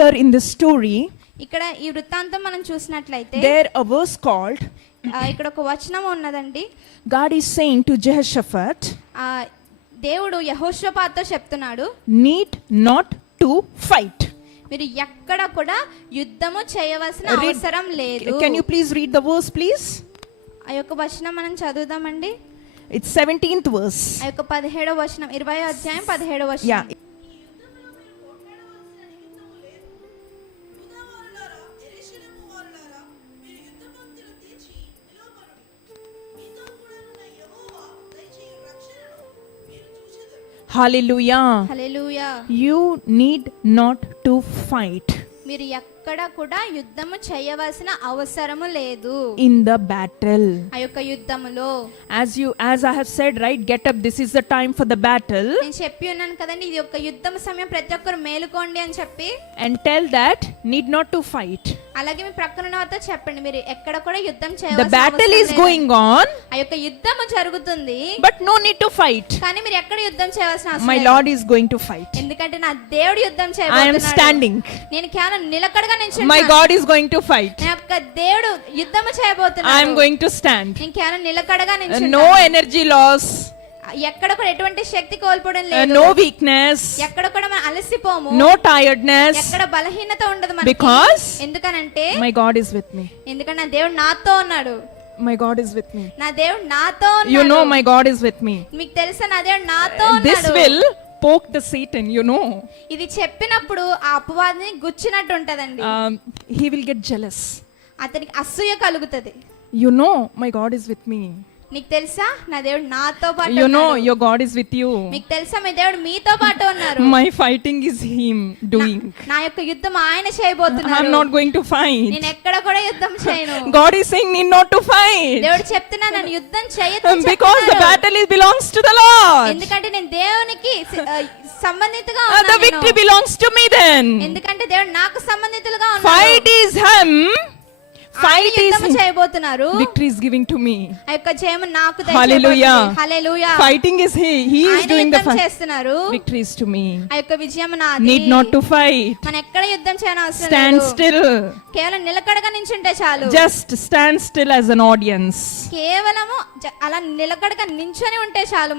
here in this story, ఇక్కడ ఈ వృత్తాంతం మనం చూసినట్లయితే there a verse called ఆ, ఇక్కడ ఒక వచనం ఉన్నదండి God is saying to Jehoshaphat, ఆ, దేవుడు యహోషపాతో చెప్తున్నాడు need not to fight. మీరు ఎక్కడ కూడా యుద్ధము చేయవలసిన అవసరం లేదు Can you please read the verse, please? ఆ యొక్క వచనం మనం చదువుదామండి It's 17th verse. ఆ యొక్క పదిహేడవ వచనం ఇరవై అధ్యాయం పదిహేడవ వచనం చూచెదరు. Hallelujah. Hallelujah You need not to fight మీరు ఎక్కడ కూడా యుద్ధము చేయవలసిన అవసరము లేదు in the battle. ఆ యొక్క యుద్ధములో As you as I have said, right, get up, this is the time for the battle. నేను చెప్పి ఉన్నాను కదండి ఇది ఒక యుద్ధం సమయం ప్రతి ఒక్కరు మేలుకోండి అని చెప్పి And tell that need not to fight. అలాగే మీ ప్రక్కన ఉన్న వారితో చెప్పండి మీరు ఎక్కడ కూడా యుద్ధం The battle అవసరం is లేదు. going on, ఆ యొక్క యుద్ధము జరుగుతుంది but no need to fight. కానీ మీరు ఎక్కడ యుద్ధం చేయవలసిన అవసరం My లేదు. Lord is going to fight. ఎందుకంటే నా దేవుడు యుద్ధం I am చేయబోతున్నాడు standing. నేను కేవలం నిలకడగా My నిల్చున్నాను God is going to fight. నా యొక్క దేవుడు యుద్ధము I am చేయబోతున్నాడు going to stand. నేను కేవలం నిలకడగా Uh, నిల్చున్నాను no energy loss, ఎక్కడ కూడా ఎటువంటి శక్తి కోల్పోవడం uh, లేదు no weakness, ఎక్కడ కూడా మనం అలసిపోము no tiredness, ఎక్కడ బలహీనత ఉండదు మనకి because ఎందుకనంటే my God is with me. ఎందుకంటే నా దేవుడు నాతో ఉన్నాడు My God is with me. నా దేవుడు నాతో You know, ఉన్నాడు my God is with me. మీకు తెలుసా నా దేవుడు నాతో This ఉన్నాడు will poke the Satan, you know. ఇది చెప్పినప్పుడు ఆ అపవాదిని గుచ్చినట్టు ఉంటదండి Um, he will get jealous. అతనికి అసూయ కలుగుతది You know, my God is with me. నీకు తెలుసా? నా దేవుడు నాతో పాటు you know your God is with you నీకు తెలుసా? మీ దేవుడు మీతో పాటు ఉన్నారు. My fighting is him doing నా యొక్క యుద్ధం ఆయన చేయబోతున్నాడు I am not going to fight నేను ఎక్కడ కూడా యుద్ధం చేయను. గాడ్ ఇస్ సేయింగ్ నీ నాట్ టు ఫైట్ దేవుడు చెప్తున్నా నేను యుద్ధం చేయొద్దు because the battle is belongs to the Lord ఎందుకంటే నేను దేవునికి సంబంధితగా ఉన్నాను. The victory belongs to me then ఎందుకంటే దేవుడు నాకు సంబంధితలుగా ఉన్నాడు. ఫైట్ ఇస్ హిమ్ is యుద్ధము చేయబోతున్నారు victory is giving to me. ఆ యొక్క జయము నాకు. హల్లెలూయా is He. He is ఆయన doing the యుద్ధం fight. చేస్తున్నారు Victory is to me. ఆ యొక్క విజయం నాది Need not to fight. మనం ఎక్కడ యుద్ధం చేయని అవసరం లేదు still. కేవలం నిలకడగా నించుంటే చాలు Just stand still as an audience. కేవలము అలా నిలకడగా నించొని ఉంటే చాలు